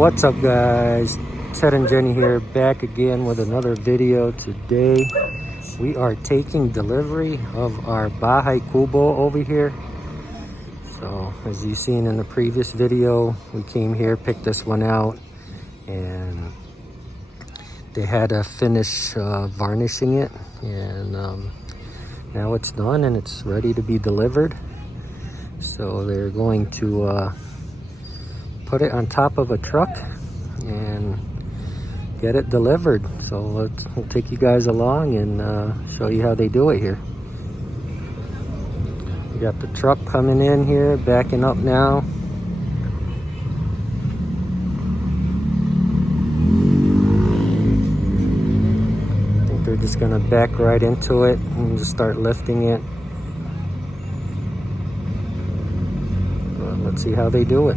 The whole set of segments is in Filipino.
What's up, guys? Ted and Jenny here, back again with another video. Today we are taking delivery of our Bahay Kubo over here. So as you've seen in the previous video, we came here, picked this one out, and they had to finish varnishing it, and now it's done and it's ready to be delivered. So they're going to put it on top of a truck and get it delivered. So we'll take you guys along and show you how they do it here. We got the truck coming in here, backing up now. I think they're just gonna back right into it and just start lifting it. But let's see how they do it.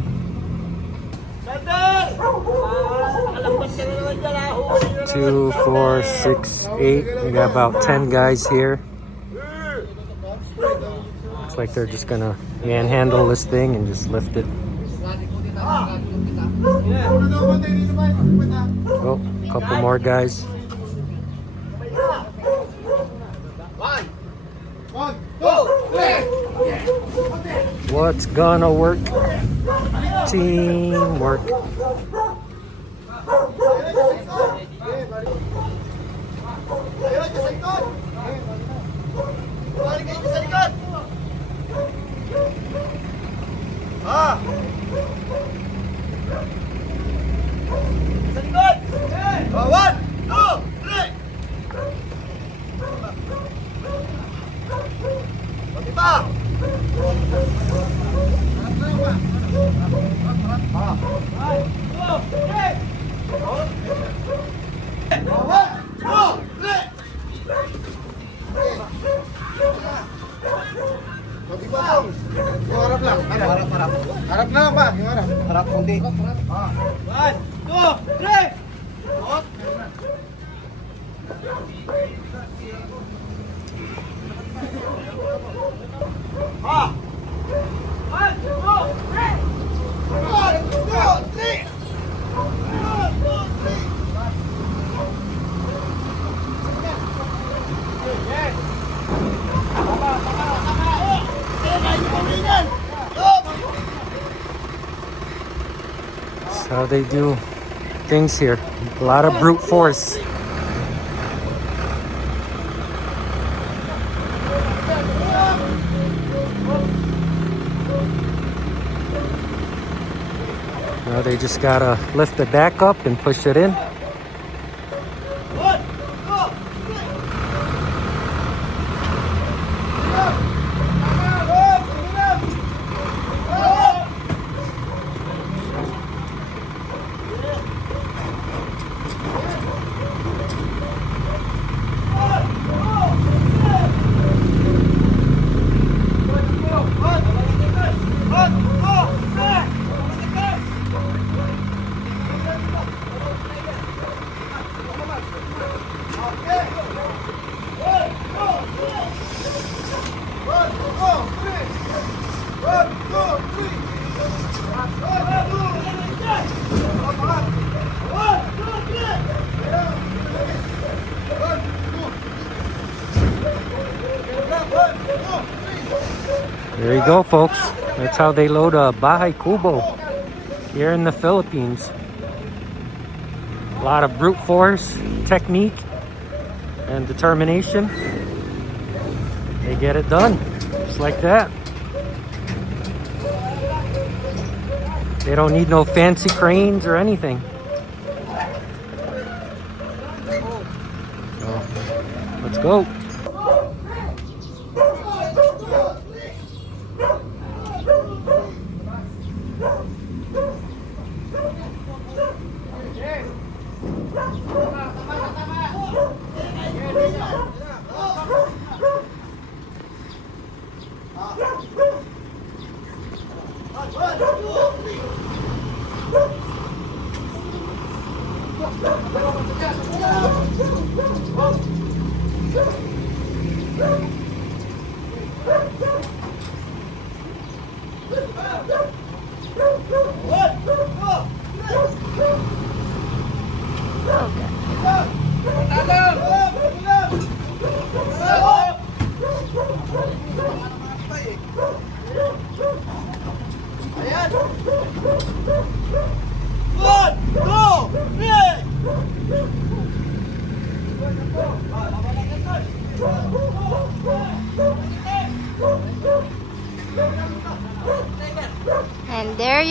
2, 4, 6, 8. We got about 10 guys here. Looks like they're just gonna manhandle this thing and just lift it. Oh, a couple more guys. What's gonna work? Teamwork. Harap na ba? Yung harap. Harap konti. 1, 2, 3. That's how they do things here. A lot of brute force. Now they just gotta lift it back up and push it in. There you go, folks. That's how they load a Bahay Kubo here in the Philippines. A lot of brute force, technique, and determination. They get it done, just like that. They don't need no fancy cranes or anything. So, let's go.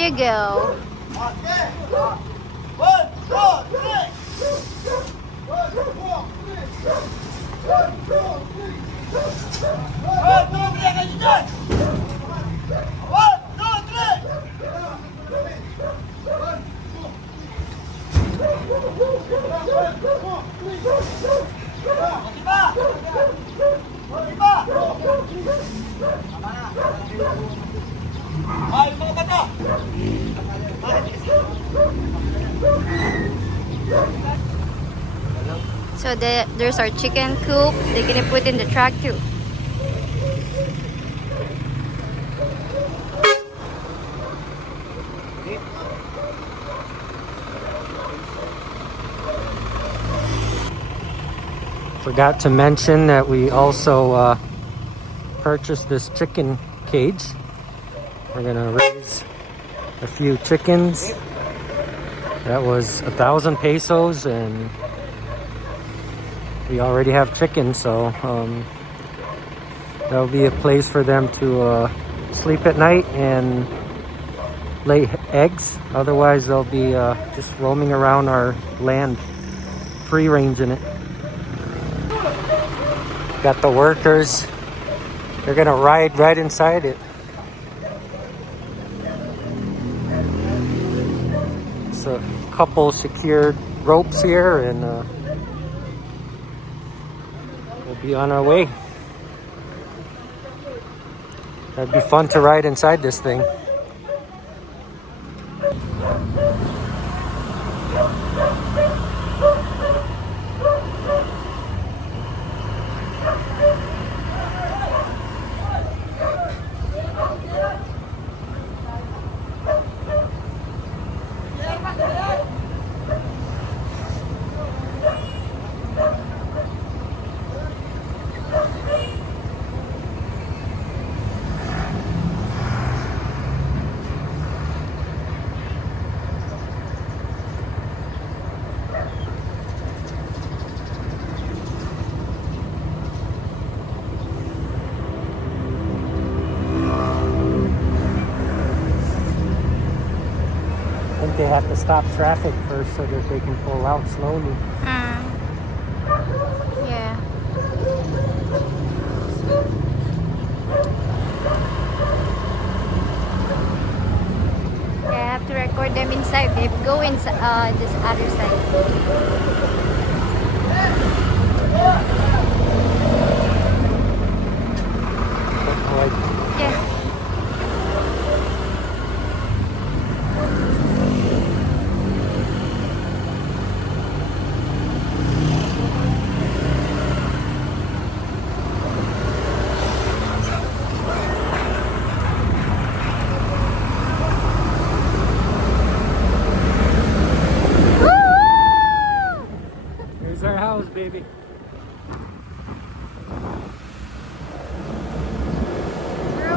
you go. So there's our chicken coop. They're gonna put in the truck too. Forgot to mention that we also purchased this chicken cage. We're gonna raise a few chickens. That was 1,000 pesos, and we already have chickens, so that'll be a place for them to sleep at night and lay eggs. Otherwise, they'll be just roaming around our land, free range in it. Got the workers. They're gonna ride right inside it. It's a couple secured ropes here, and we'll be on our way. That'd be fun to ride inside this thing. I think they have to stop traffic first so that they can pull out slowly. Yeah. I have to record them inside. They go inside this other side. Yeah. Here's our house, baby. We're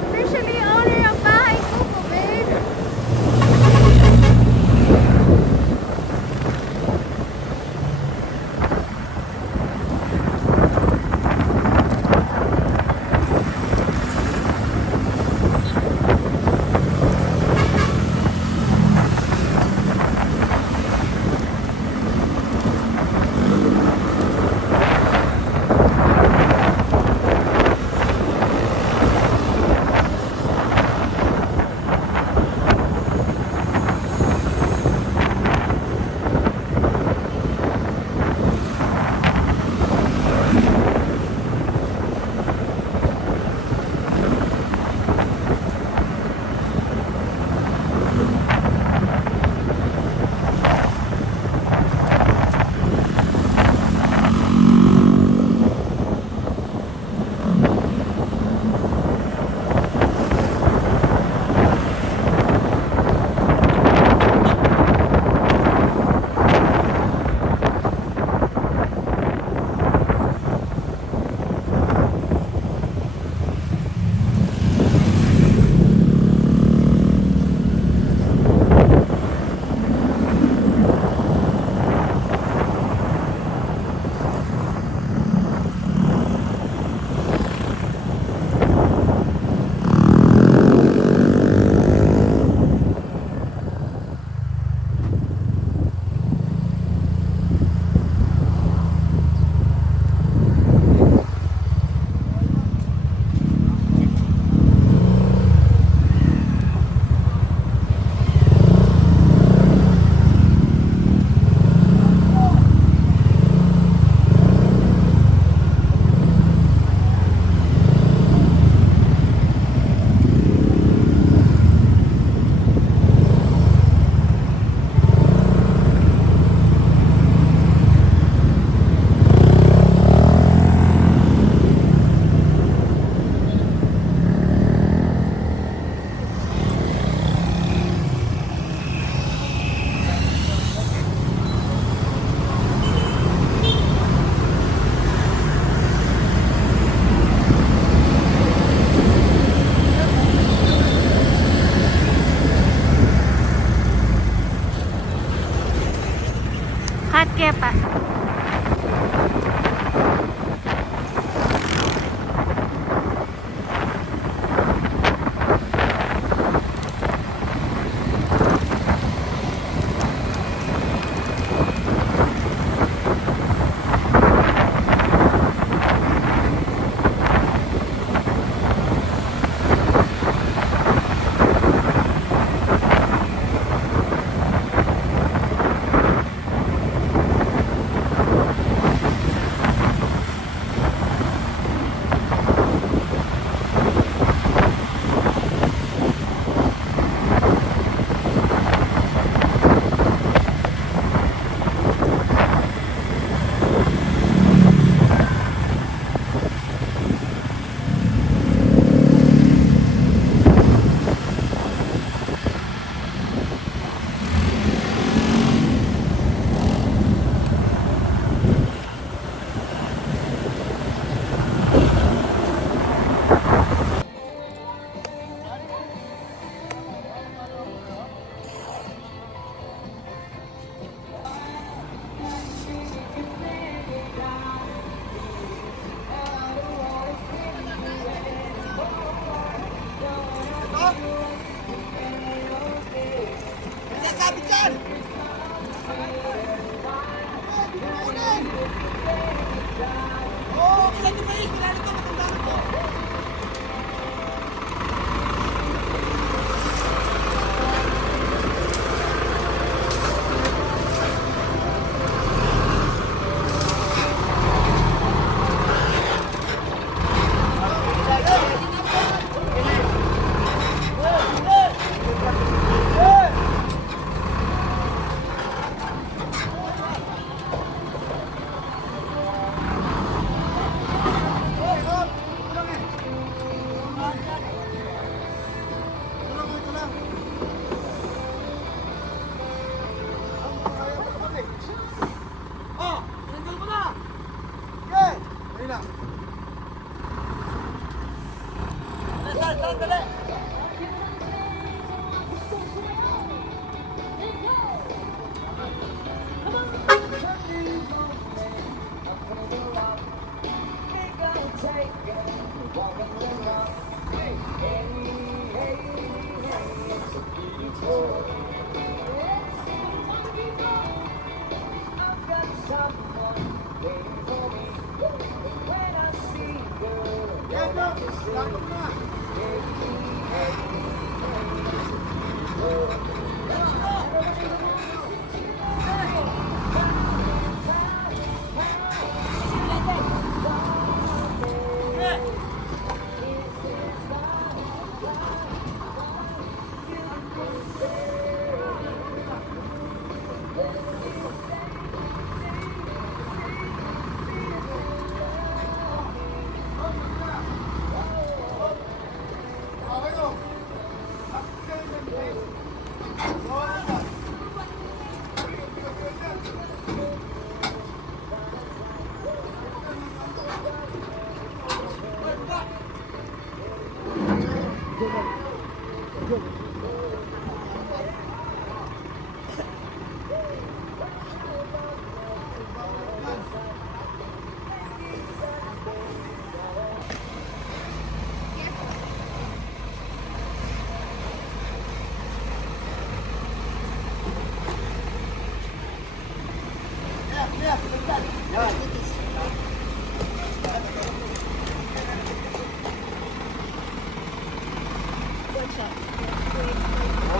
Cut kaya pa.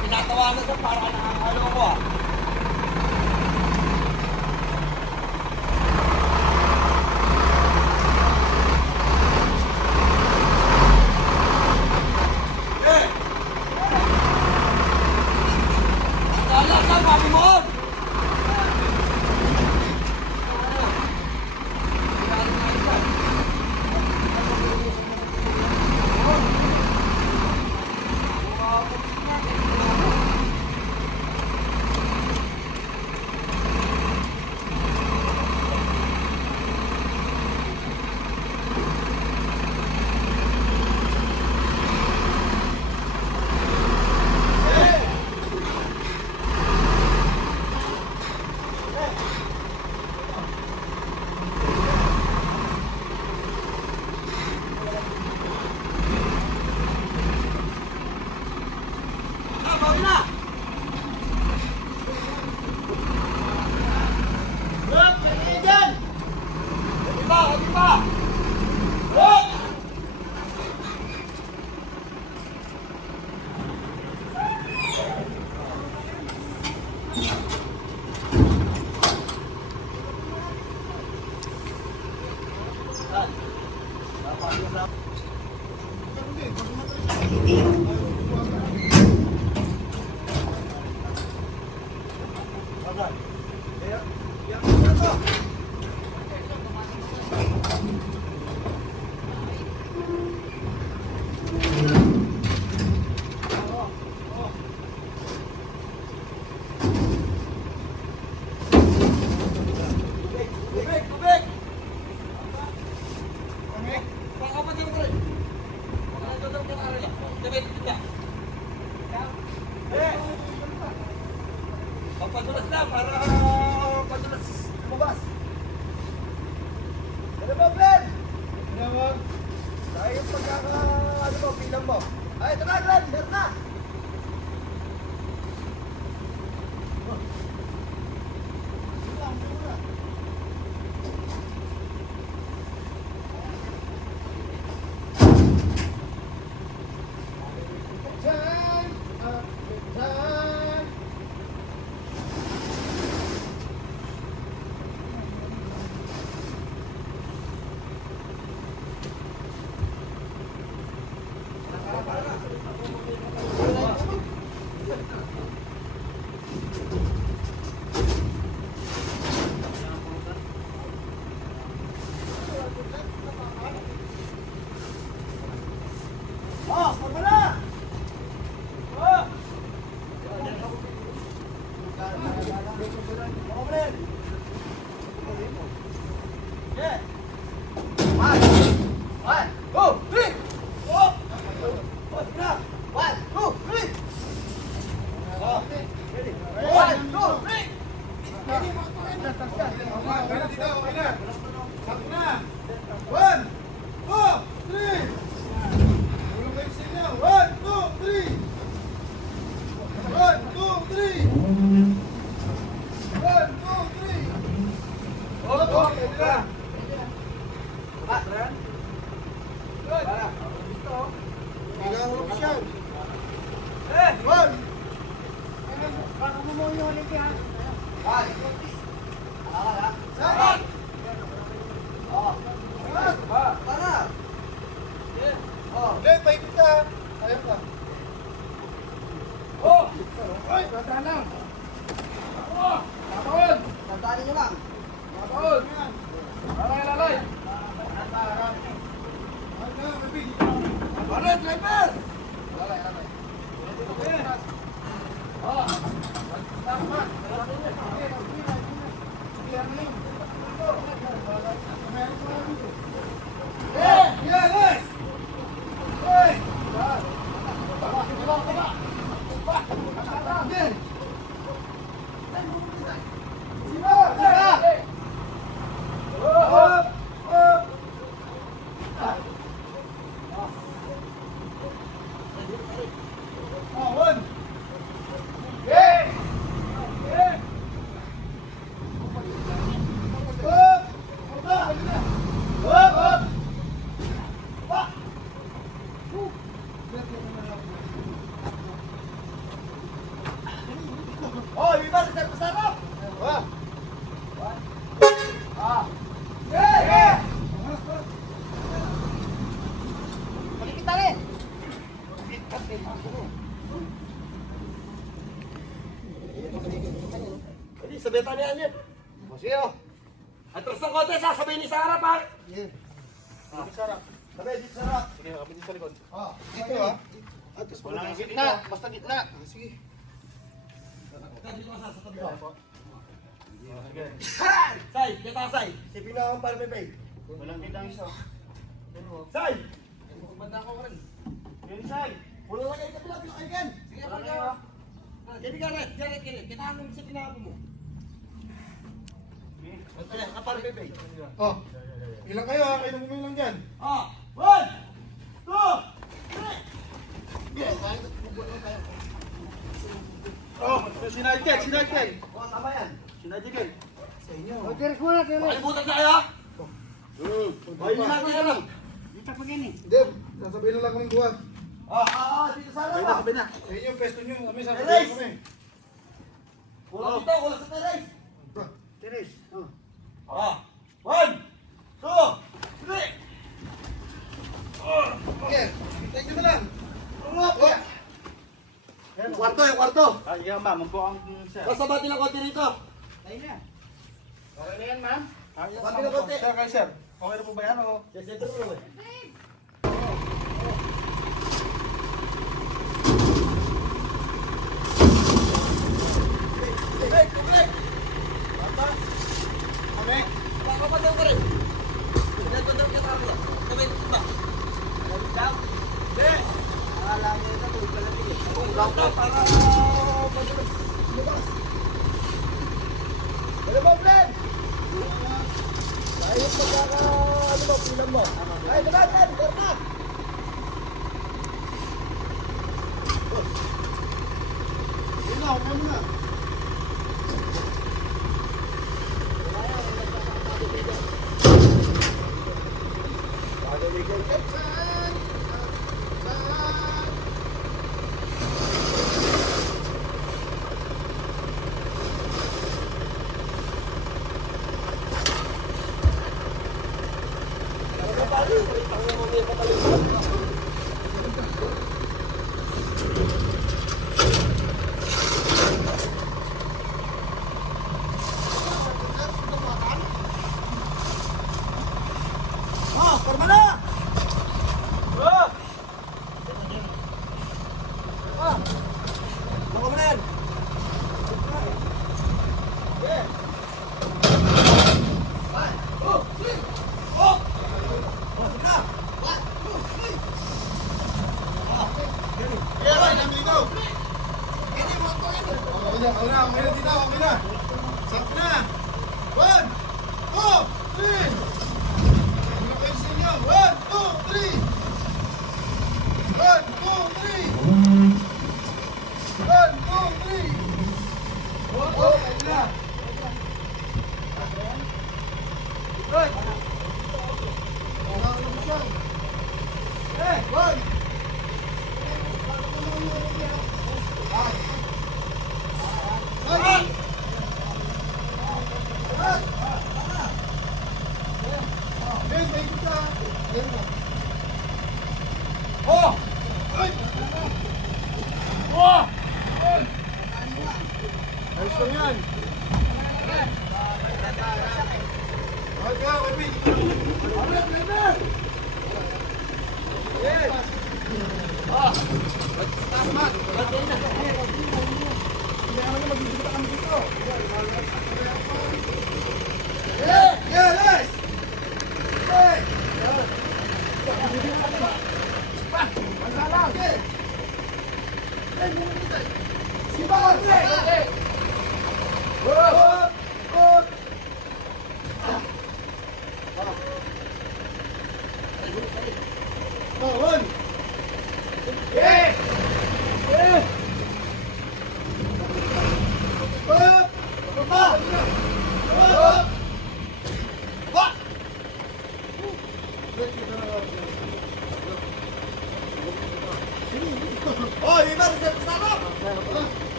Tinatawanan sa para ano ko ah. Saan? Yan na to. Tubig! Tubig! Baka pa dito ka rin. Baka dito ka rin. Tubig! Tubig! Papadulas lang para padulas lumabas. Ano ba, Glenn? Ano ba? Dahil yung ano mo, pilang mo. Ay, ito na, Glenn! Ito na! Oh, pagmala! Oh! Problem! Yeah! One, two, three! Oh! Oh, sige na! 1, 2, 3! Oh, ready? 1, 2, 3! One, two, three! One, two, three! One, two, three! One, two, three! Okay, tira! Good! Para! Nagahulog siya! One! Baka bumuyo ulit yan! One! Second! Para! Hindi, paikot ka! Ayaw ka! Oh! Ay! Tandaan lang! Oh! Tapon! Tandaan nyo lang! Tapon! Lalay, lalay! Lalay, driver! Lalay, lalay! Oh! Tapon! Eh! Yes! Hey! Oh, iba sa sarap. Wah. Ah. Eh. Balik kita rin. Jadi sebentar ni anjir. Bosio. Atras ng konti, sasabihin ni sa harapan. Dito sa harap. Sabi, dito sa harap. Sige, kami dito sa likod. Oh, dito ah. Atras wala ng gitna, basta gitna. Sige. Dito sa tabi ko. Sige. Say, kita say. Si pinakang palpebay. Walang kitang isa. Say. Banda ko rin. Yun say. Wala lang kayo kapila, kayo kan. Sige, pagka. Jadi garet, kita ang sa pinakang mo. Ayan, kapal bebe. Oh, ilang kayo ha? Kayo nang dyan. Ah, 1, 2, 3. Oh, sinadyan. Oh, tama yan. Sinadyan. Sa inyo. Makalimutan na kayo. Ay, hindi natin alam. Hindi, sasabihin na lang kami buwan. Dito sa harap. Sa inyo, pesto nyo. Kami Teres! sasabihin kami. Wala dito, wala sa teres. Teres. Oh. 1, 2, 3. Okay, thank you na lang. Kwarto, yung kwarto. Sige ma'am, magbuang siya. Kasabati lang konti rito. Okay na yan, ma'am? Konti na konti. Sir, sir. Okay na po ba yan o? Yes, ito mo naman.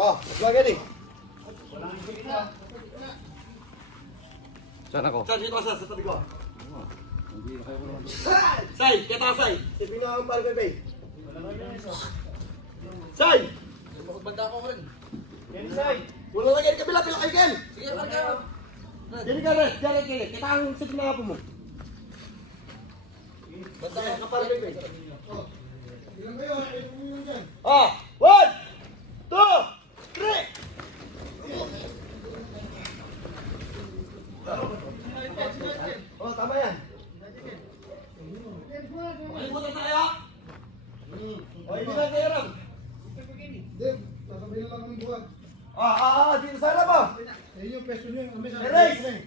Oh, lagyan eh. Saan ako? Saan dito ka sa tabi ko? Say, kita ka say. Sabi na ang pare bebe. Say! Banda ako rin. Wala lagi ka bila kayo Ken. Sige, parang Dili ka rin, dili ka. Kita ang sige na po mo. Basta ka pare bebe. Ilan kayo? Ilan dyan? Ah, 1 2 3. Oh, tama yan. Malimutan tayo. Oh, hindi na kayo ram. Dave, sasabihin lang kami buwan. Dito sana ba? Eh, yung pesto nyo, kami sa Terrace!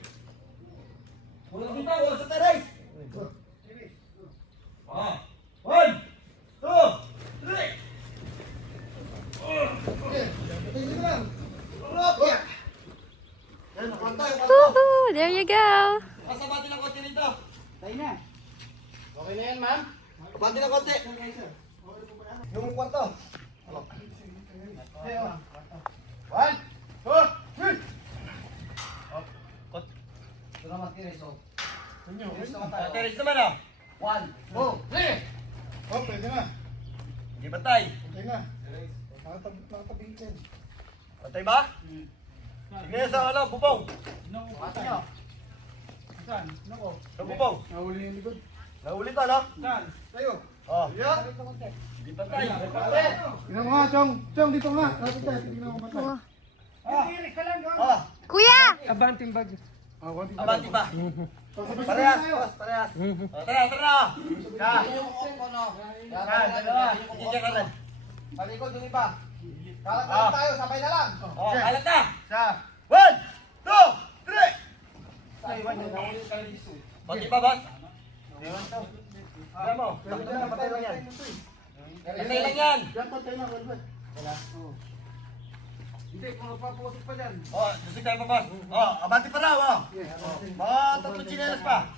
Wala dito, wala sa terrace. 1 2 3. Tingnan lang. Yan, nakwanta yung kanto. Woohoo! There you go. Kasabati ng konti rito. Tayo na. Okay na yan, ma'am? Kabati ng konti. Yung kwarto. Hey, oh. 1 2 3. Teres, oh. Teres naman, oh. 1, 2, 3. Oh, pwede na. Hindi batay. Pwede na. Nakatabi ka. Batay ba? Sige sa ano, bubong. Saan? Nako. Sa bubong. Nahuli yung likod. Naulit ka, no? Saan? Tayo. Oh. Hindi batay. Tingnan mo nga, Chong. Chong, dito nga. Lapit tayo. Tingnan mo matay. Oh. Kuya! Abanting bag. Ah, konti pa. Abanti pa. Parehas, boss, parehas. Oh, tara, tara. Yan, dalawa. Sige ka rin. Palikod yung iba. Kalat na lang tayo, sabay na lang. Oh, kalat na. Isa. 1, 2, 3. Pati pa, boss? Alam mo, patay lang yan. Patay lang yan. Yan, patay na. Walbet. Hindi, kung magpapusok pa dyan. Oh, susig tayo pa, boss. Oh, abanti pa raw, oh. Mga 3 chinelas pa.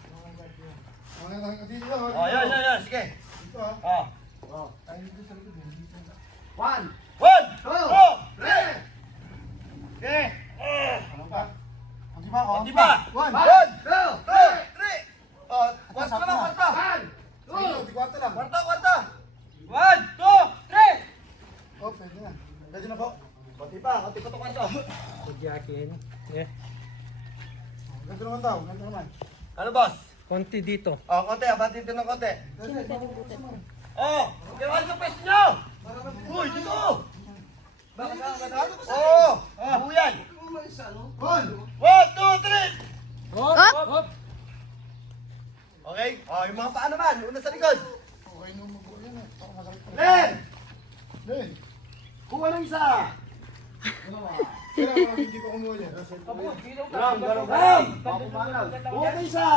Dito, oh. Oh, yan. Sige. Dito, ah. Oh. Tayo dito sa likod. 1, 1, 2, 3. Okay. Ano pa? Konti pa, oh. Konti pa. 1, 1, 2, 3. Oh, kwarta na, kwarta. Di kwarta lang. Kwarta. 1, 2, 3. Oh, pwede na. Pwede na po. Konti pa to kwarta. Pagyakin. Yeah. Ganito naman daw. Ganito naman. Ano, boss? Konti dito. Oh, konti, abanti din ng konti. Ganito. Oh, kaya sa pwesto nyo. Uy, dito. bakit ka matalo? Oh, buyan. 1, 2, 3. Up! Okay? Oh, yung mga paa naman. Una sa likod. Okay nung mag-uwi yan, eh. Para masakit pa. Len! Len. Kuha ng isa. Kailangan hindi ko kumuha yan. Ram! Kuha ng isa.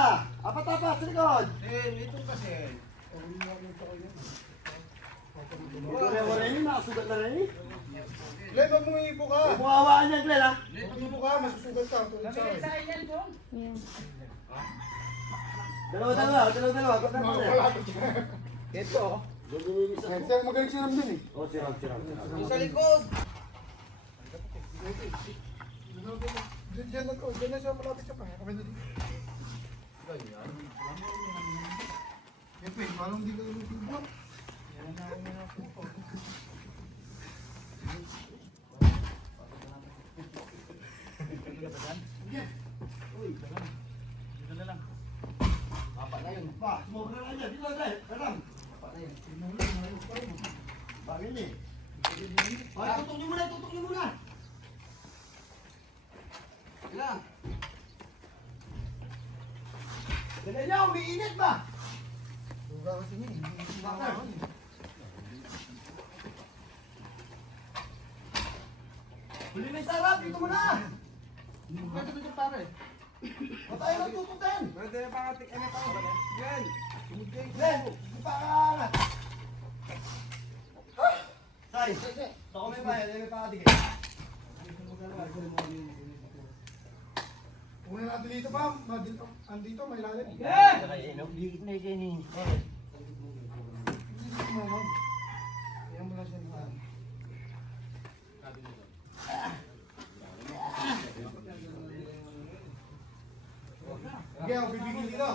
Apat-apat sa likod. Ito kasi. Wala rin, nakasugat na rin. Len, wag mong iipo ka. Buhawaan niya, Glenn, ha? Pag iipo ka, masusugat ka. Tulad sa akin. Yeah. Dalawa. Huwag ka na. Malapit ka. Ito. Sir, magaling siram din eh. Oh, siram. Yung sa likod. Diyan na ko. Diyan na siya, malapit siya pa. Kami na dito. Epe, parang hindi ka lumutubot. Pa, sumobra na niya. Dito, Glenn. Ram. Bagay niya. Ay, tutok niyo muna. Ilan? Dala niya, umiinit ba? Luga kasi niya. Hindi Bakit? Huli na yung sarap, dito mo na! Pwede ko dyan pare. Patay na tututin! Pwede na pangatik. Ano pa ba? Yan. Glenn, hindi pa kaangat! Say, ako may bayan, may pakatigay. Una natin dito pa. Andito, may lalim. Ligit na yung Dito mo, ma'am. Ayan mo lang siya dito. Sige, ako pipigil dito.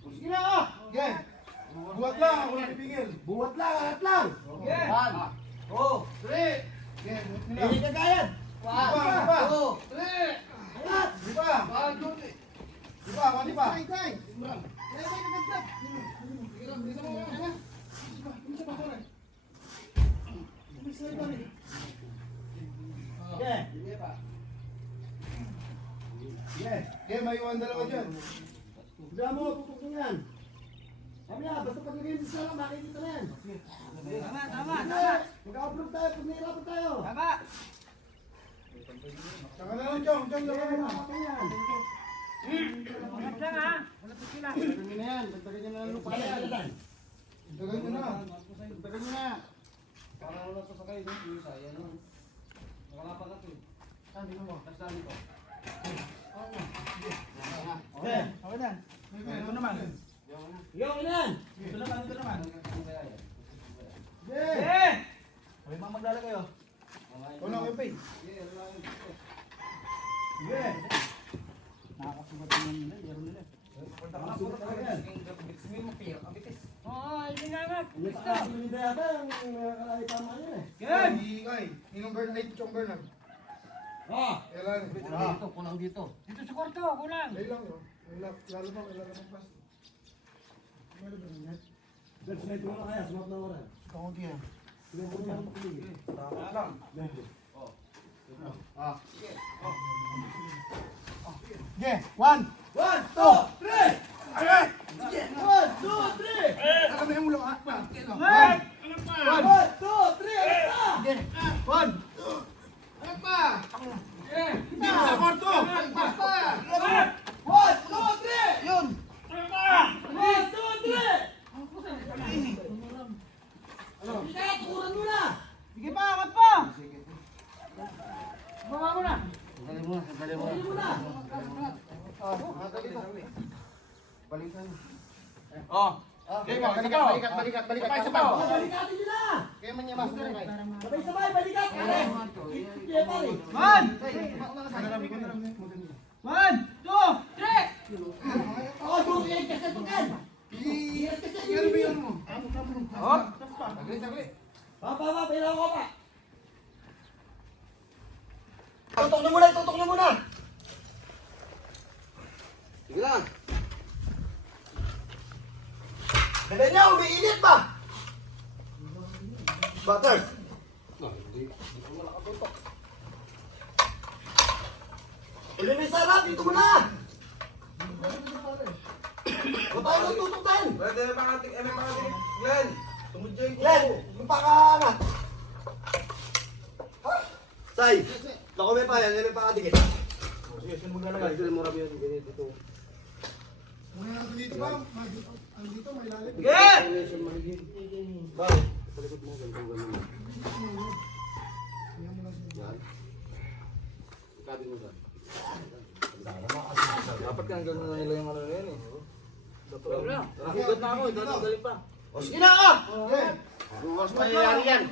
Sige na ka! Sige. Buhat lang, ako lang pipigil. Buhat lang, angat lang! 1, 2, 3. Sige, buhat nila. Hindi ka kayad! 1, 2, 3. Angat! Di ba? 1, 2, 3. Di ba? Di ba? Sige! Sige! Sige, may iwan dalawa dyan. Diyan mo, tutok mo yan! Kami na, basta paglagay mo sa sarap, makikita na yan! Tama. Mag-upload tayo pag nahirapan tayo! Tama. Saka na lang, Chong. Chong, laban mo. Yan! Dagdagan nyo na. Dagdagan nyo na. Para wala sasakay doon. Yung isa. Yan o. Nakalapan na ito. Saan dito mo? Saan dito? Okay! Okay na. Ito naman. Yung ilan! Ito naman. Sige! May mga magdala kayo. Wala kayo, Pay. Sige! Nakakasugat naman nila. Chong Bernard. Kailan? Dito, kulang dito. Dito sa kwarto, kulang. Ay lang, no? Lalo pa pas. Meron ba niya? Bers, may tulong kaya, sumap na oras. Kaunti yan. Okay, 1, 2, 3! Alright! 1, 2, 3! Alam mo yung ulo, ha? 1, 2, 3! Okay, 1, 2, anak pa! Dito sa kwarto! Pas pa! 1, 2, 3! Yun! 1, 2, 3! Sige pa, angat pa! Baba mo na! Sandali mo na. Balikan. Okay, balikat. Isa pa. Balikatin nyo na! Kaya man niya master kay. Sabay, balikat! Kaya pare! Man! 1, 2, 3! Oh, duruin kasi ito kan! Ano ba yun mo? Saglit. Pa, pailaw ko pa! Tutok na muna! Sige lang. Dala niya, umiinit pa! Butters! Uli may sarap, dito mo na! Huwag tayo nang tutukan! May pangatik, Glenn. Tumudyan ko. Glenn, yung pakaangat! Ha? Say, lako may pa yan, yan may pakadikit. Sige, sino maglalagay? Dito mo rami yung ganito dito. May ano dito ba? Ano dito, may lalim. Sige! Bakit? Palikot mo ganito ganun. Yan. Ikabi mo dyan. Dapat kang ganun na nila yung ano na yun eh. Nakakugat na ako, galing pa. O sige na ka! Bukas mayayari yan.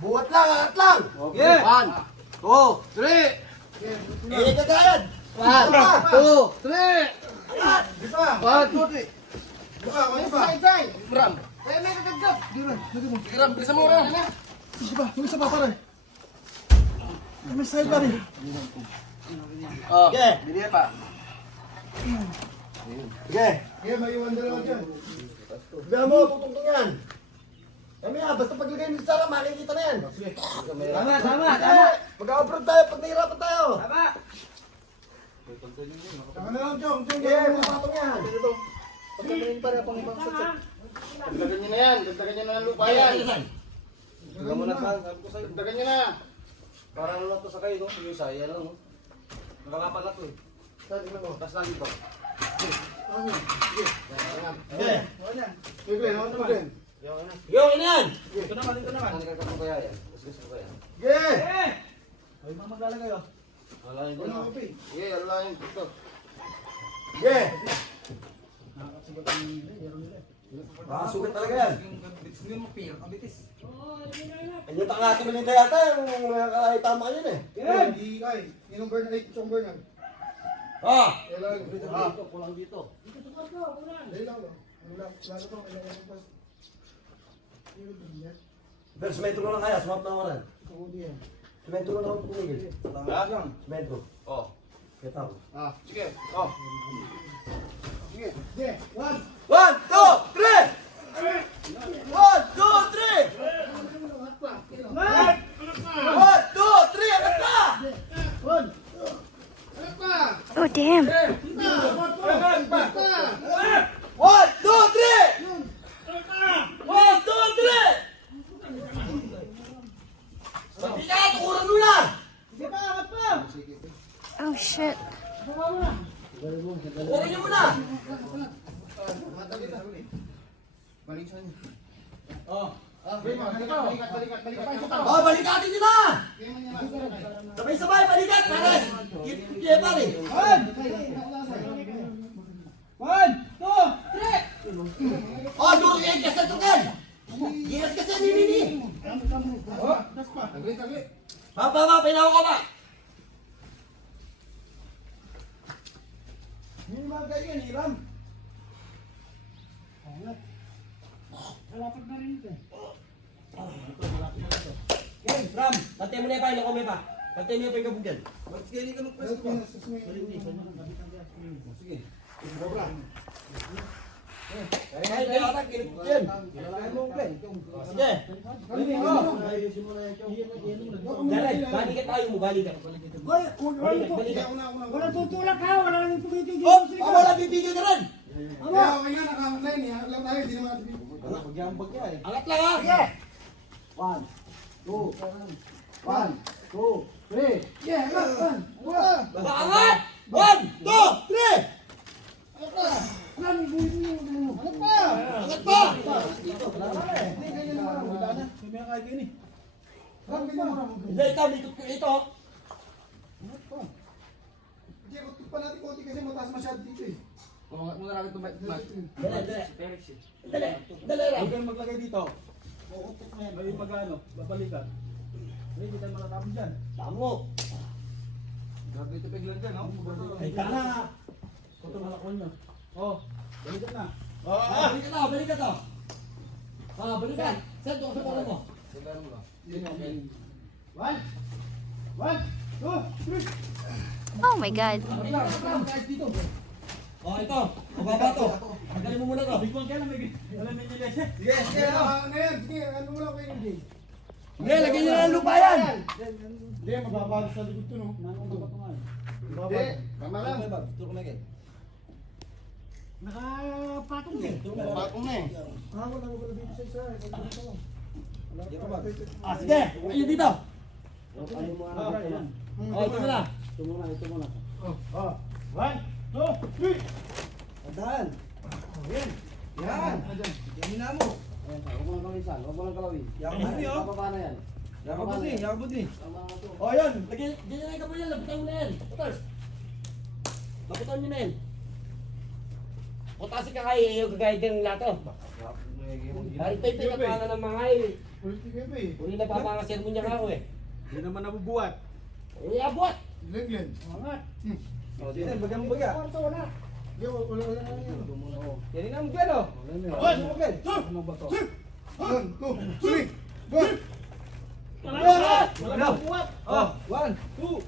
Buhat lang, angat lang! Okay. 1, 2, 3. Init ka kayad! 1, 2, 3. Angat! 1, 2, 3. Side. Ram. Kaya may kagagap. Ram, bilisan mo ram. Yung isa pa pare. May side pa rin. Oh, Sige! bili pa. Sige! Kaya may iwan dalawa dyan. Sabihan mo, tutungtong yan! Kami nga, basta paglagay mo sa sarap, makikita na yan! Tama. Mag-upload tayo pag nahirapan tayo! Saka na lang, Chong. Sige, magpapatong yan! Pagkamarin pa rin pang ibang satsat. Dagdagan nyo na yan. Dagdagan nyo na ng lupa yan. Dagdagan mo na sa. Sabi ko sa'yo, dagdagan nyo na. Para ano lang to sa kayo, no? Yung saya lang, no? Nakakapan na to eh. Tapos lang dito. Sige! Hey, Glenn, ano naman, Glenn? Yo, ano yan? Ito naman. Nakakatan ko kaya yan. Gusto ko kaya. Sige! Ay, mga maglalagay, oh. Alalahin ko Ano, na. okay. Sige, alalahin. Ito. Sige! Sugat talaga yan! Ang tangatin mo nito yata, yung nakakitama ka yun eh! Hindi kay. Yung Bernard, Chong Bernard. Ah! Kailan? Dito, kulang dito. Dahil lang, no? Lalo pa, may lalim pas. Meron ba niya? Pero semento ko lang kaya, sumap na oras. Kaunti yan. Semento ko lang ako tumigil. Lang. Semento. Oh. Kaya tao. Sige. Oh. Sige, 1. 1, 2, 3! 1, 2, 3! 1, 2, 3! Agad pa! Oh, damn. 1, 2, 3! 1, 2, 3! Mabigat! Ukuran mo na! Oh, shit. Ukuran niyo muna! Oh, balikatin niyo na! Sabay-sabay, balikat! Pares! Kaya pare! 1, 2, 3! Oh, duruin ka sa tukan! Giras ka sa nini! Saglit. Pa, pinaw ka ba? Hindi mga ganyan, hiram. Malapit na rin ito eh. Okay, Ram, bantay mo na yung pain, ako may pa. Pantay niyo pa yung kabugyan. Sige, hindi ka magpwesto ba? Sige. Sobra. Kahit na anak, kinipugyan. Sige. Jared, balikan tayo mo, balikan. Wala tutulak ha, wala nang tumitigil. Oh, wala pipigil ka rin. Okay nga, naka-online eh. Alam tayo, hindi naman natin pipigil. Angat lang ha. Sige. 1, 2, 3. Yeah, alam. Angat! 1, 2, 3! Alam, ano pa? Angat pa! Hindi, ganyan naman. Wala na. May nakakain din eh. Alam, ganyan mo naman. Hindi, ito, likot ko ito. Hindi, kutuk pa natin konti kasi mataas masyado dito eh. Muna natin itong mic. Dali lang. Huwag kang maglagay dito. May pag-ano, babalikan. Hindi tayo matatapos dyan. Tamo. Grabe ito biglan dyan, no? Ay, kana. Ito malakon nyo. Oh, balikan na. Balikan to. Balikan. Saan to? Saan mo? 1, 2, 3. Oh my God. Oh, ito. Mababa to. Tagalin mo muna to. Bigwan ka lang, may alam niyo nila siya. Sige, sige. Ano yan? Sige, ano mo lang kayo hindi. Hindi, lagyan nyo ng lupa yan. Hindi, mababalo sa likod to, no? Hindi, tama lang. Nakapatong eh. Patong na eh. Wala dito sa isa. Sige. Ayun dito. Oh, Ito na. Ito muna. 1, 2, 3. Andahan. Yan. Yan mo. Ayan, huwag mo lang kawisan. Huwag mo lang kalawin. Yakabot ni, oh. Bababa na yan. Yakabot ni, yakabot ni. Tama na to. Oh, yan. Lagyan nyo na yung kapulyan. Lapitan mo na yan. Putas. Lapitan nyo na yan. Putasin ka kayo. Ayaw kagaya din lato. Kahit tayo pinapala ng mga eh. Ulti kayo ba eh? Uli na papangasir mo niya nga ako eh. Hindi naman nabubuhat. Eh, abot. Glen. Sige, bagyan mo bagya. Hindi, wala na yan. Yan nga mo dyan, oh. 1, 2, 3. Go! Wala buhat. Oh, 1, 2,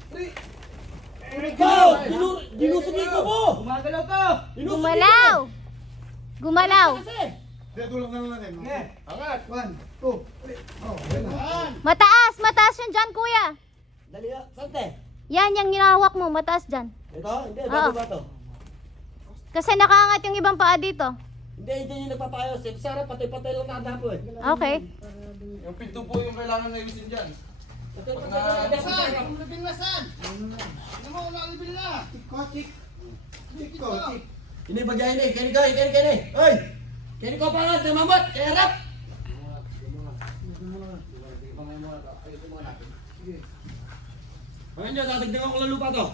3. Ikaw! Dinusugin ko mo! Gumagalaw to. Gumalaw. Gumalaw. Kasi. Hindi, tulak na lang natin. Sige. Angat! 1, 2, 3. Oh, yan na. Mataas. Mataas yan dyan, kuya. Dali na. Sante. Yan, yung ginahawak mo. Mataas dyan. Ito? Hindi. Oo. Bago ba to? Kasi nakaangat yung ibang paa dito. Hindi. Hindi yung nagpapayos. Eh, Sarap. Patay-patay lang nakadapo eh. Okay. Yung pinto po yung kailangan ayusin dyan. Patay-patay lang nakadapo. Saan? Ang labing na saan? Ano mo, wala ang labing na. Tik. Ini bagay ini. Kaya ni. Hoy! Kaya ni ko pa nga. Namamot. Kaya harap. Ano nyo? Tatagdagan ko lang lupa to.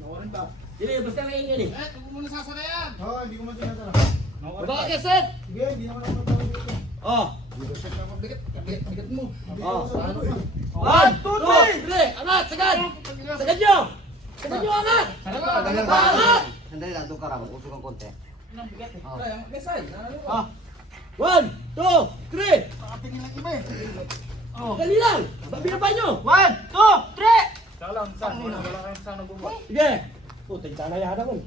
Nawarin pa. Hindi. Basta lang ingin eh. Huwag mo na sasarayan. Oo, hindi ko man tinatala. Baka kaset! Sige, hindi naman ako matawag dito. Oh! Bigat mo. Oh! Ano pa? 1, 2, 3! Angat! Sagad! Sagad nyo! Sagad nyo angat! Angat! Sandali lang, doon ka raw. Usok ang konti. Kaya, mesay. Ah! 1, 2, 3! Nakatingin lang iba eh. Dali lang! Babinapan nyo! 1, 2, 3! Saka lang, saan? Wala kayong saan nagbubuhat. Sige! Putay, sana yata mo.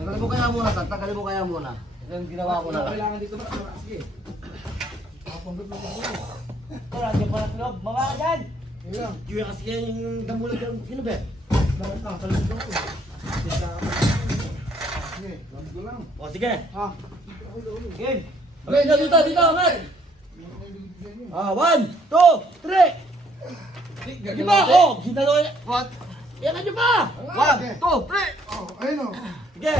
Tagalin mo kaya muna, San. Tagalin mo kaya muna. Yan ginawa ko na lang. Kailangan dito ba? Sige. Wala, dyan pa na tulog. Mga dyan! Yun lang. Yung kasi yung damulag yung kinubi. Bakit lang? Kalimutan ko. Sige, gamit ko lang. O sige! Game. Okay, dito, angat! 1, 2, 3! Sige pa! Oh! Ginalo niya! What? Iyan nyo pa! 1, 2, 3! Oh, ayun o. Sige!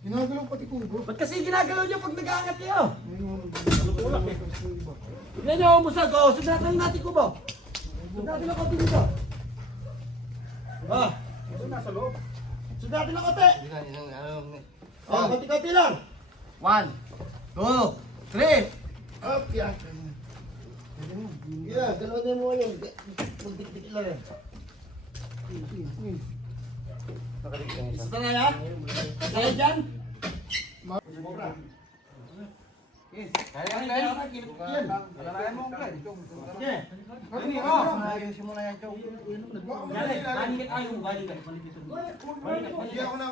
Ginagalaw pati kubo. Ba't kasi ginagalaw niya pag nag-aangat niyo? Ayun o. Tignan niyo ako musag. O, sugatan natin ko ba? Sugatan na konti dito. Ah! Ito nasa loob. Sugatan na konti! O, konti-konti lang! 1, 2, 3! Up, yan. Yeah, dalawa din mo yun. Magdikdik lang eh. Isa na yan? Kaya dyan? Kaya yan. Alalayan mo, Glenn. Sige. Ayusin mo na yan, Chong. Balikat ayaw, balikat. Hindi ako na.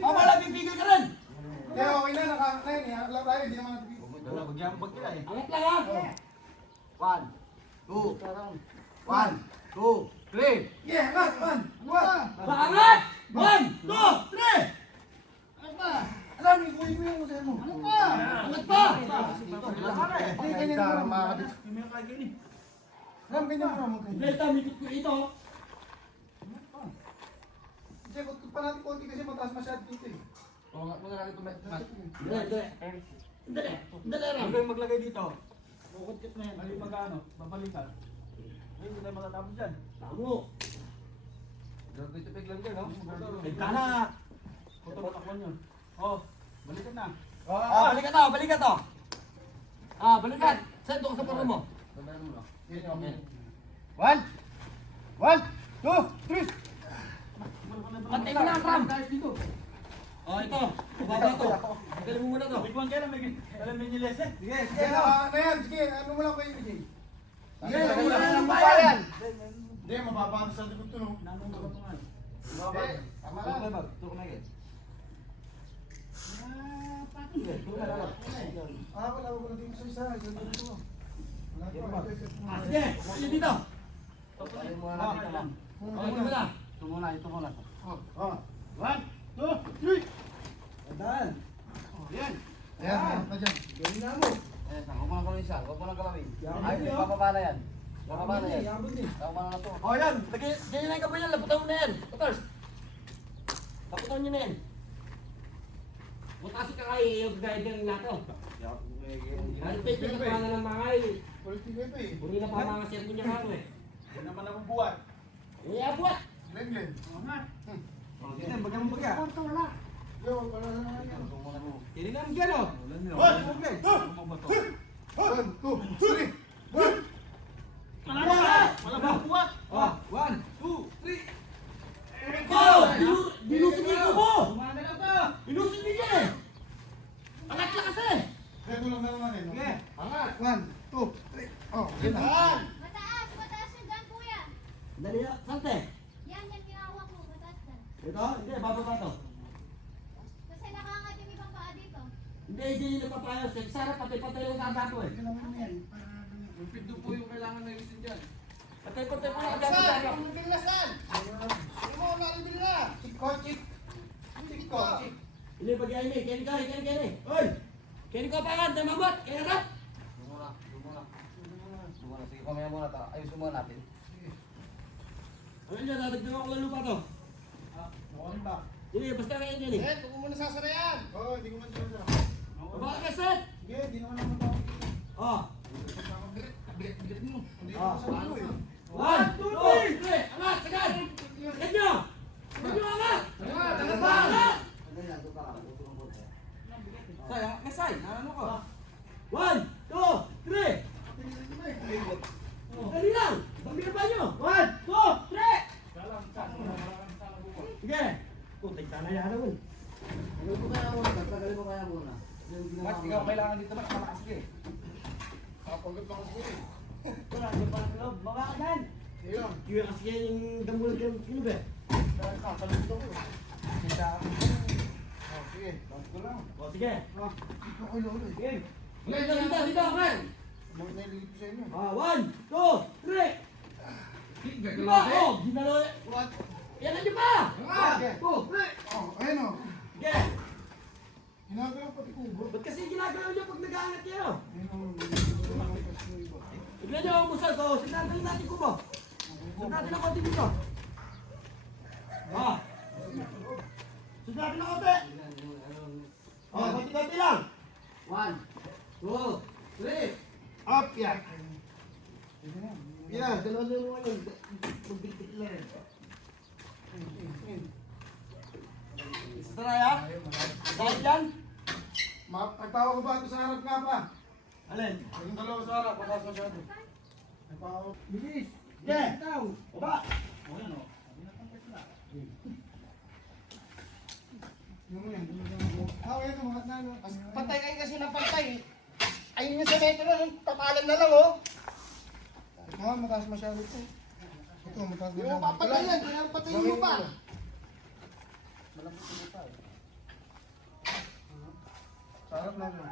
Wala, pipigil ka rin. Kaya okay na, nakakain. Alam tayo, hindi naman natin. Magyambag kila eh. Angat lang yan. 1, 2, 3. Yeah, man. Paangat! 1, 2, 3. Alam, ikuhin mo yung musaya mo. Angat pa! Hindi, ganyan mo. Alam, ganyan mo. Leta, mikot ko ito. Hindi, kung pa natin konti kasi mataas masyado dito eh. Angat mo na lang ito, Matt. Dali. Dali lang. Ano kayong maglagay dito? Kukutkit na yan. Ano yung magkano? Babalikan. Ay, hindi tayo matatapos dyan. Tamo. Tupig lang dyan, no? Bintana. Takpan yun. Oh, balikan na. Balikan to, balikan to. Balikan. Saan doon sa paro mo? 1, 2, 3. Pantay mo lang, Ram. Ito. Baba to. Galing mo muna to. Bigwan kayo na may alam niyo yung lesson. Sige, na yan. Sige, ano mo lang kayo, BJ? Sige, wala na ng bayan. Hindi, mababa sa likod to, no? Nanong magatungan. Tama lang. Wala ko din sa isa. Isa dito. Wala ko. Sige, sige dito. Tayo muna natin ito lang. Ito muna. Ito muna. 1, 2, 3. Tandaan. Yan, na dyan. Huwag mo lang gawin isa. Huwag mo lang galawin. Ay, bababa na yan. Bababa na yan. Tama na to. Yan. Ganyan na yung kamay yan. Laputan mo na yan. Putars. Laputan nyo na yan. Mutasin ka kayo. Yung guide ng nato. Ano pa yung pinagpahangan ng mga eh. Quality ko ito eh. Puri na pa mga sir niya karo eh. Hindi naman ako buwan. Abot. Glenn. Hindi, bagyan mo bagyan. Yo, wala na naman yan. Hindi naman dyan o. 1, 2, 3. 1. Wala ba buwan? 1, 2, 3. Binusin niyo ko mo. Umaga na to. Binusin niyo yan eh. Angat lang kasi. Kaya lang naman eh. Sige. Angat. 1, 2, 3. Oh, yun na. Mataas yung dyan, kuya. Dali na. Sante. Yan ginawak mo, mataas na. Ito? Hindi. Bababa to. Kasi nakangat yung ibang paa dito. Hindi. Hindi yung napapayos. Sarap patay-patay yung tanda ko eh. Pindo po yung kailangan na yusin dyan. Patay-patay mo lang ang danda ko. Chik. Ini bagian ini. Kini. Oi. Kini ko pangan. Tayo mabot. Kaya na. Sige, pamaya muna ito. Ayusin muna natin. Ano yun? Dadagdag ako ng lupa to. Mukhang ba? Ini. Basta kayo din eh. Huwag mo nasasara yan. Oo, hindi ko man sinasara. Baba ka set. Sige, hindi naman naman ako. Oh. Hindi naman sa ulo eh. 1, 2, 3. Angat. Sagad. Ganyo. Ganyo angat. Angat. Mesay, ano ko? 1, 2, 3. Dali lang. Bambira pa nyo. 1, 2, 3. Sige. Putik na yan naman. Tagalin mo kaya muna. Max, ikaw kailangan dito Max, malakas ka eh. Kapagod lang ako eh. Wala. Di pa lang loob. Baka ka dyan. Ayun. Kaya kasi yan yung damulag yung kilo ba? Kakalito ko. Sinta ako. Oh, sige. Bakit ko lang. O sige. Dito ko lolo eh. Game. Dito, kan. Bakit nailigid ko sa inyo? 1, 2, 3. Diba? Oh, ginalo. Yan na pa. Okay. 2, 3. Oh, ayun o. Sige. Ginagawa pati kubo. Ba't kasi ginagawa nyo pag nag-aangat kayo? Ayun o. Tignan nyo ang musal ko. Sinandali natin ko mo. Sinandali na konti dito. Sinandali na konti. Konti-konti lang. 1, 2, 3. Up, yeah. Yeah, dalawa na yung ano. Magbigit lang yan. Isa na yan? Dahil yan? Nagpawa ko ba ito sa harap nga pa? Alin? Yung dalawa sa harap, mataas masyado. Nagpawa. Bilis! Yeah! Baba! O yan o. Yung yan. Ayun o, mga angat na ano. Pantay kayo kasi ng pantay. Ayun yung sa metro na, tapalan na lang oh. Ito nga, mataas masyado ito. Ito, mataas Hindi masyado. mo papatay yan, kaya patayin mo pa. Sarap na ito.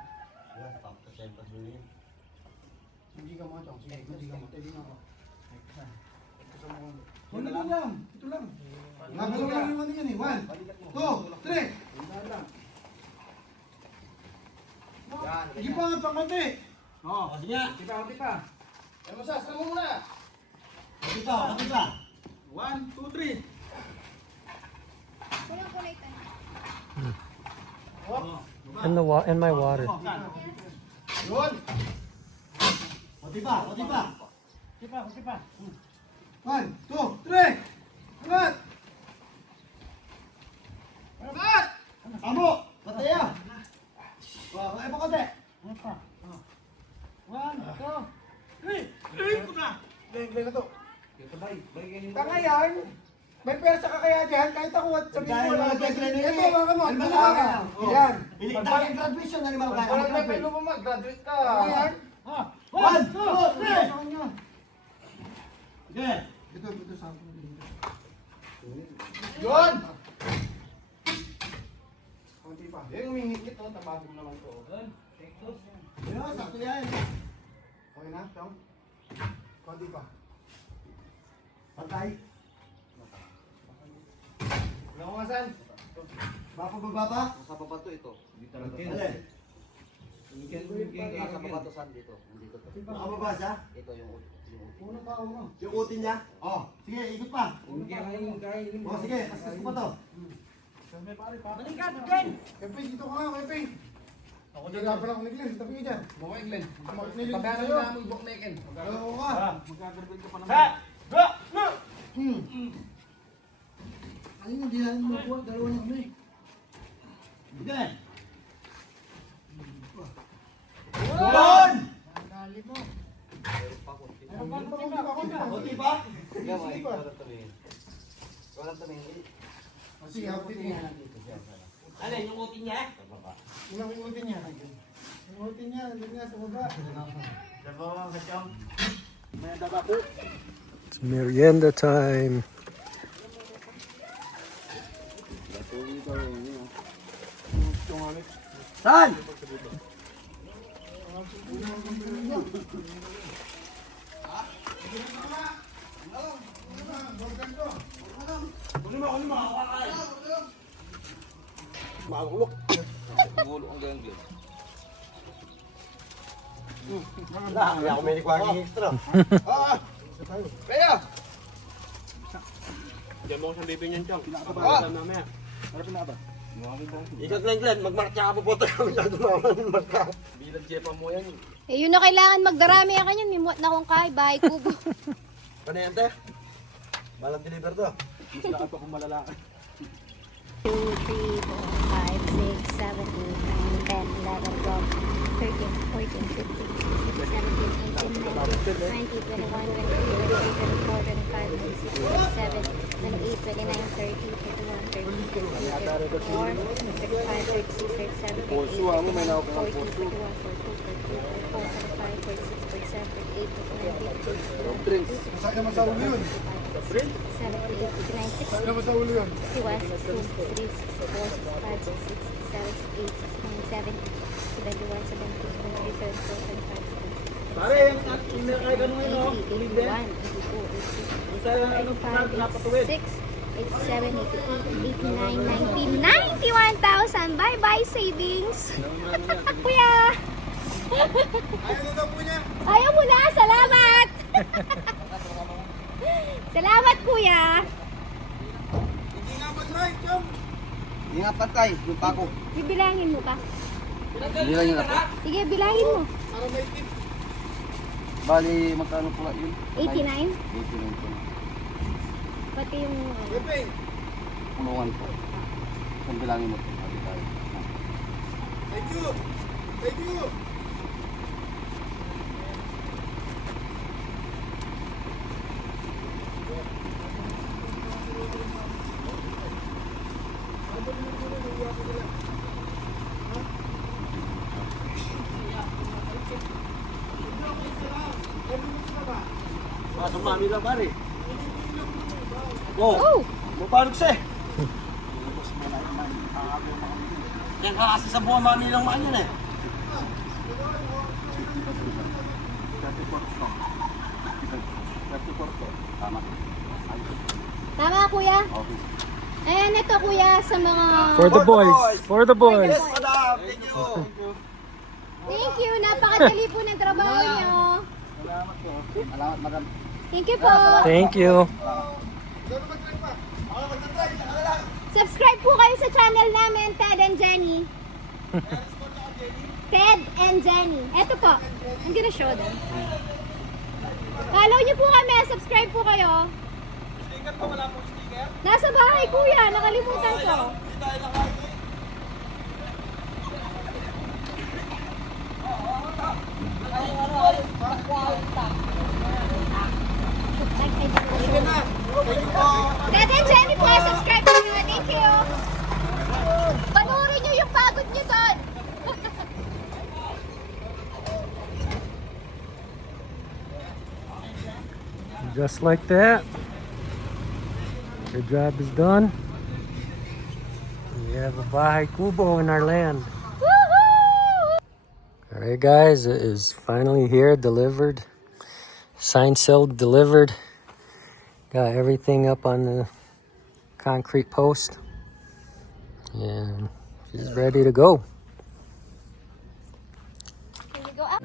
Hindi ka mga chong. Sige, hindi ka mga. Hindi nga ako. Ito sa mga. Ito lang. Ito lang. Nagalaw lang yung ano yan eh. 1, 2, 3. Sige pa, pang konti. Oo, sige. Konti pa. Ano mo sa mo muna. Konti pa. 1, 2, 3. Kulang kulay tayo. In my water. Yun. Konti pa. Konti pa. 1, 2, 3. Angat! Angat! Amo! Pataya! Kaya pa konti. 1, 2, 3. Puta! Beng na to. Tanga yan. May pera ka kaya dyan, kahit ako at sabihin ko wala ka dyan. Ito, mga mo. Yan. Iligtagan graduation na naman kaya. Walang may pwede mo mag-graduate ka. Tanga yan. 1, 2, 3. Sige. Ito sa akin. Yun. Konti pa. Yung umingit oh, tabagin naman to. Ayun, sakto yan. Okay na, Chong? Konti pa. Pantay. Ano nga san? Bapa baba pa? Sa baba to ito. Dito talaga. Alin? Nasa baba to san dito. Dito to. Nakababa siya? Ito yung Uno pa, uno. Yung utin niya? Oh, sige, ikot pa. Oh, sige, kaskas ko pa to. Kepe, dito ka nga, Kepe. Ako dyan nga pala kung naglis. Tabi ka dyan. Bukay Glenn. Makinig Pagkano sa'yo. na mo bookmaking. Dalawa ka. Ano yung di natin makuha? Dalawa na kami. Sige. Yun! Dali mo. Konti pa? Sige, may wala to ni. Wala to ni. Sige, hapit niya. Alin, yung utin niya? Unang ingutin niya. Ingutin niya, nandun nga sa baba. Dalawa ka siyang. May daba po. It's merienda time. Saan? Gulo ang ganyan. Hindi ako may requiring extra. Kaya. Diyan mo ko siyang bibigyan Chong. Pinakabalan mamaya. Ano pinaka ba? Ikaw Glenn, magmarcha ka po po tayo. Masyado naman marcha. Bilag jepa mo yan. Eh, yun na kailangan magdarami ka kanyan. Mimuat na kung kay, bahay kubo. Panayante? Balang deliver to. Mas lakas pa kung malalaki. 2, 3, 4, 5, 6, 7, 8, 9, 10, 11, 12, 13, 14, 15, 16, 17, 18, 19, 20, 21, 22, 23, 24, 25, 26, 27, 28, 29, 30, 31, 32, 34, 35, 36, 37, 38, 40, 41, 42, 43, 44, 45, 46, 47, 48, 49, 50, Masakit naman sa ulo yun. 7, 8, 59, 60, Masakit naman sa ulo yun. 61, 62, 63, 64, 65, 66, 67, 68, 69, 70, 71, 72, 73, 74, 75, 76, Pare, yung kaya ganun ngayon, no? 80, 81, 82, Yung sa ano, 85, 86, 87, 88, 89, 90, 91,000. Bye-bye savings. Kuya! Ayaw na daw po niya. Ayaw mo na! Salamat! Salamat, kuya! Hindi nga mag-right, Chong. Hindi nga patay. Yung pako. Bibilangin mo pa. Bilang yun ako. Sige, bilangin mo. Para may tip. Bali, magkano pula yun? 89? 89 po. Pati yung... Kepe. Kulungan po. Isang bilangin mo po. Sabi tayo. Thank you. Thank you. mami lang pare. Oh, Oh! mapalog siya eh. Yan ka kasi sa buwan mami lang maan yan eh. Tama, kuya? Ayan, ito kuya sa mga... For the boys. For the boys. Yes, madam. Thank you. Thank you, napakadali po ng trabaho nyo. Salamat, madam. Thank you po. Thank you. Subscribe po kayo sa channel namin, Ted and Jenny. Ted and Jenny. Ito po. I'm gonna show them. Follow nyo po kami. Subscribe po kayo. Sticker pa, wala pong sticker. Nasa bahay, kuya. Nakalimutan ko. Hindi tayo nakain. Ted and Jenny po. Subscribe po nyo. Thank you. Panoorin nyo yung pagod nyo doon. Just like that. Your job is done. We have a Bahay Kubo in our land. Woohoo! Alright guys, it is finally here, delivered. Signed, sealed, delivered. Got everything up on the concrete post. And she's ready to go. Can we go up?